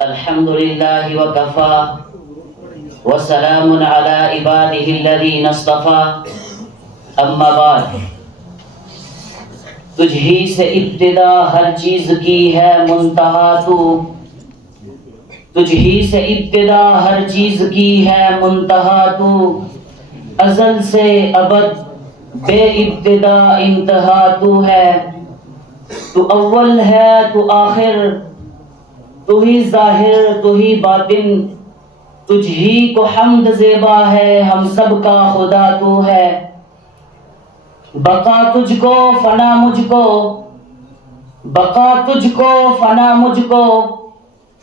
الحمد لله وكفى وسلام على عباده الذين اصطفى اما بعد تجھ ہی سے ابتدا ہر چیز کی ہے منتہا تو تجھ ہی سے ابتدا ہر چیز کی ہے منتہا تو ازل سے ابد بے ابتدا انتہا تو ہے تو اول ہے تو آخر تو ہی ظاہر تو ہی باطن تجھ ہی کو حمد زیبا ہے ہم سب کا خدا تو ہے بقا تجھ کو فنا مجھ کو بقا تجھ کو فنا مجھ کو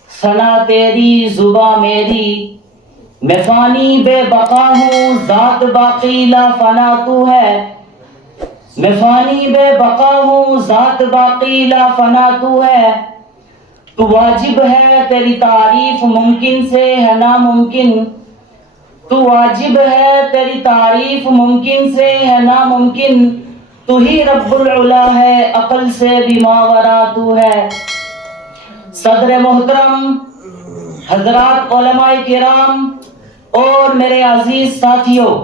ثنا تیری زباں میری میں فانی بے بقا ہوں ذات باقی لا فنا تو ہے میں فانی بے بقا ہوں ذات باقی لا فنا تو ہے تو واجب ہے تیری تعریف ممکن سے ہے ناممکن تو واجب ہے تیری تعریف ممکن سے ہے ناممکن تو ہی رب العلا ہے عقل سے بھی ماورا تو ہے صدر محترم حضرات علماء کرام اور میرے عزیز ساتھیوں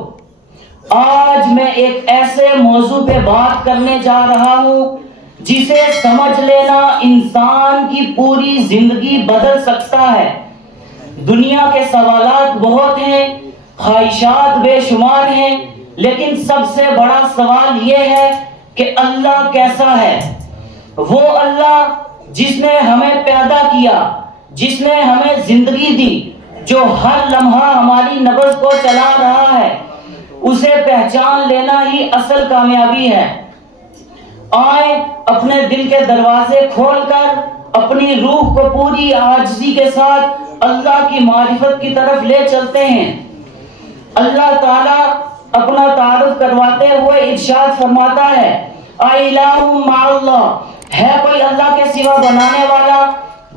آج میں ایک ایسے موضوع پہ بات کرنے جا رہا ہوں جسے سمجھ لینا انسان کی پوری زندگی بدل سکتا ہے دنیا کے سوالات بہت ہیں خواہشات بے شمار ہیں لیکن سب سے بڑا سوال یہ ہے کہ اللہ کیسا ہے وہ اللہ جس نے ہمیں پیدا کیا جس نے ہمیں زندگی دی جو ہر لمحہ ہماری نبض کو چلا رہا ہے اسے پہچان لینا ہی اصل کامیابی ہے آئیں اپنے دل کے دروازے کھول کر اپنی روح کو پوری عاجزی کے ساتھ اللہ کی معرفت کی طرف لے چلتے ہیں اللہ تعالیٰ اپنا تعارف کرواتے ہوئے ارشاد فرماتا ہے الہ مع اللہ ہے کوئی اللہ کے سوا بنانے والا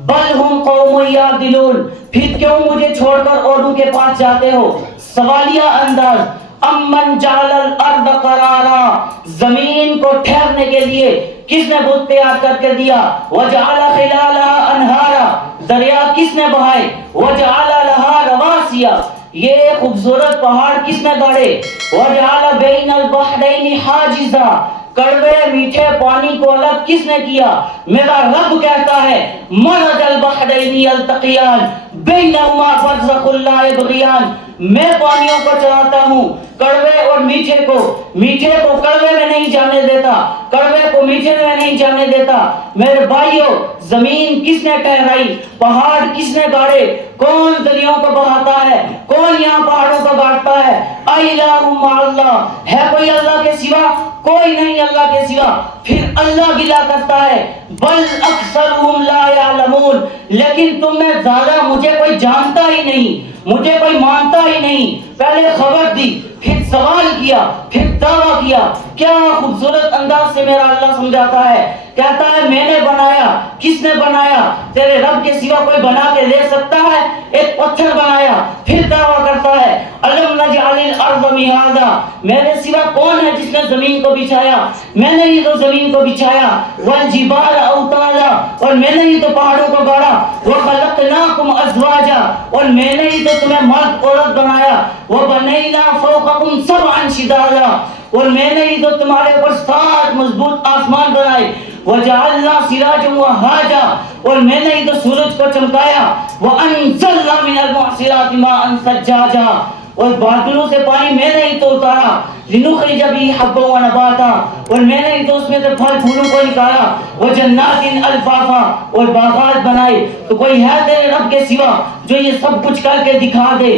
بل ہم قوم یعدلون پھر کیوں مجھے چھوڑ کر اوروں کے پاس جاتے ہو سوالیہ انداز امن جعل الارض قرارا زمین کو ٹھہرنے کے لیے کس نے بت تیار کر کے دیا وجعل خلالها انہارا دریا کس نے بہائے وجعل لها رواسیا یہ خوبصورت پہاڑ کس نے گاڑے وجعل بین البحرین حاجزا کڑوے میٹھے پانی کو الگ کس نے کیا میرا رب کہتا ہے مرج البحرین یلتقیان بینہما برزخ لا یبغیان میں پانیوں کو چلاتا ہوں کڑوے اور میٹھے کو کڑوے میں نہیں جانے دیتا کڑوے کو میٹھے میں نہیں جانے دیتا میرے بھائیوں زمین کس نے ٹھہرائی پہاڑ کس نے گاڑے کون دریاؤں کو بہاتا ہے کون یہاں پہاڑوں کو گاڑتا ہے الہ مع اللہ ہے کوئی اللہ کے سوا کوئی نہیں اللہ کے سوا پھر اللہ گلا کرتا ہے بل اکثرهم لا یعلمون لیکن تم میں زیادہ مجھے کوئی جانتا ہی نہیں مجھے کوئی مانتا ہی نہیں پہلے خبر دی پھر سوال کیا پھر دعویٰ کیا کیا خوبصورت انداز سے میرا اللہ سمجھاتا ہے کہتا ہے میں نے بنایا کس نے بنایا تیرے رب کے سوا کوئی بنا کے دے سکتا ہے ایک پتھر بنایا پھر دعویٰ کرتا ہے الم نجعل الارض مہادا میرے سوا کون ہے جس نے زمین کو بچھایا میں نے ہی تو زمین کو بچھایا والجبال اوتادا اور میں نے ہی تو پہاڑوں کو گاڑا وخلقناکم ازواجا اور میں نے ہی تو تمہیں مرد عورت بنایا وبنینا فوقکم سبعا شدادا اور میں نے ہی تو تمہارے اوپر 7 مضبوط آسمان بنائے وجعلنا سراجا وہاجا اور میں نے ہی تو سورج کو چمکایا وانزلنا من المعصرات ماء ثجاجا اور بادلوں سے پانی میں نے ہی تو اتارا لنخرج به حبا ونباتا اور میں نے ہی تو اس میں سے پھل پھولوں کو نکالا وجنات الفافا اور باغات بنائے تو کوئی ہے تیرے رب کے سوا جو یہ سب کچھ کر کے دکھا دے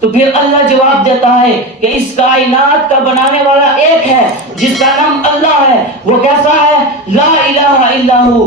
تو پھر اللہ جواب دیتا ہے کہ اس کائنات کا بنانے والا ایک ہے جس کا نام اللہ ہے وہ کیسا ہے لا الہ الا ہو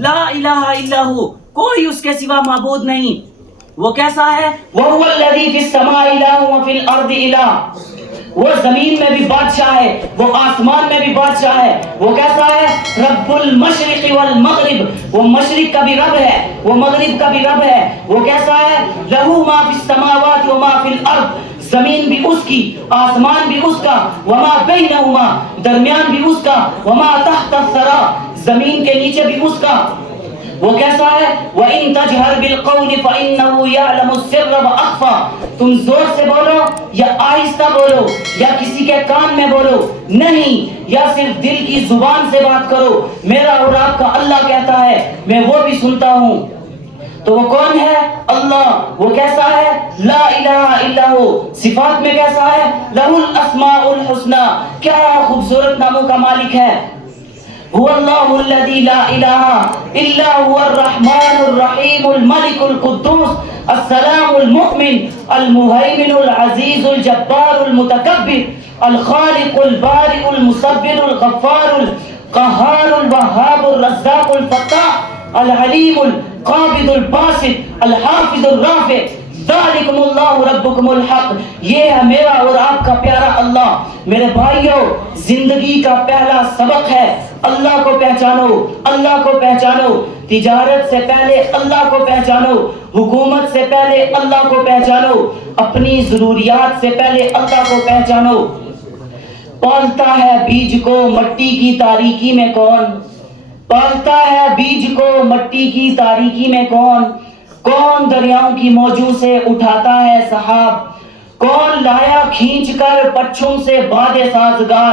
لا الہ الا ہو کوئی اس کے سوا معبود نہیں وہ کیسا ہے وَهُوَ الَّذِي فِي السَّمَاءِ إِلَٰهٌ وَفِي الْأَرْضِ إِلَٰهٌ وہ زمین میں بھی بادشاہ ہے وہ آسمان میں بھی بادشاہ ہے وہ کیسا ہے رب المشرق والمغرب وہ مشرق کا بھی رب ہے وہ مغرب کا بھی رب ہے وہ کیسا ہے لہو ما فی السماوات و ما فی الارض زمین بھی اس کی، آسمان بھی اس کا، وما بینہما درمیان بھی اس کا، وما تحت الثری زمین کے نیچے بھی اس کا۔ وہ کیسا ہے؟ وَإِن تَجْهَرْ بِالْقَوْلِ فَإِنَّهُ يَعْلَمُ السِّرَّ وَأَخْفَى تم زور سے بولو یا آہستہ بولو یا کسی کے کان میں بولو، نہیں، یا صرف دل کی زبان سے بات کرو، میرا اور آپ کا اللہ کہتا ہے میں وہ بھی سنتا ہوں۔ تو وہ کون ہے؟ اللہ۔ وہ کیسا ہے؟ لا الہ الا ہو۔ صفات میں کیسا ہے؟ لہ الاسماء الحسنی، کیا خوبصورت ناموں کا مالک ہے۔ هو الله الذي لا إله إلا هو الرحمن الرحيم الملك القدوس السلام المؤمن المهيمن العزيز الجبار المتكبر الخالق البارئ المصبر الغفار القهار الوهاب الرزاق الفتاح العليم القابض الباسط الحافظ الرافع ذالکم اللہ ربکم الحق، یہ ہے میرا اور آپ کا پیارا اللہ۔ میرے بھائیوں، زندگی کا پہلا سبق ہے اللہ کو پہچانو، اللہ کو پہچانو۔ تجارت سے پہلے اللہ کو پہچانو، حکومت سے پہلے اللہ کو پہچانو، اپنی ضروریات سے پہلے اللہ کو پہچانو۔ پالتا ہے بیج کو مٹی کی تاریکی میں کون؟ پالتا ہے بیج کو مٹی کی تاریکی میں کون؟ کون دریاؤں کی موجوں سے اٹھاتا ہے سحاب؟ کون لایا کھینچ کر پچھم سے باد سازگار؟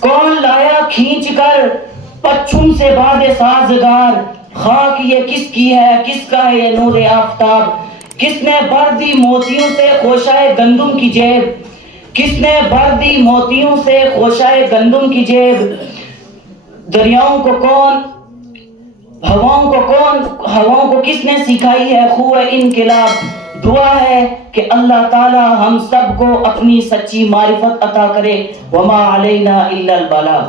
کون لایا کھینچ کر پچھم سے باد سازگار؟ خاک یہ کس کی ہے، کس کا ہے یہ نور آفتاب؟ کس نے بھر دی موتیوں سے خوشائے گندم کی جیب؟ کس نے بھر دی موتیوں سے خوشائے گندم کی جیب؟ دریاؤں کو کون، ہواؤں کو کس نے سکھائی ہے خوہ انقلاب؟ دعا ہے کہ اللہ تعالی ہم سب کو اپنی سچی معرفت عطا کرے۔ وما علینا الا البلاغ۔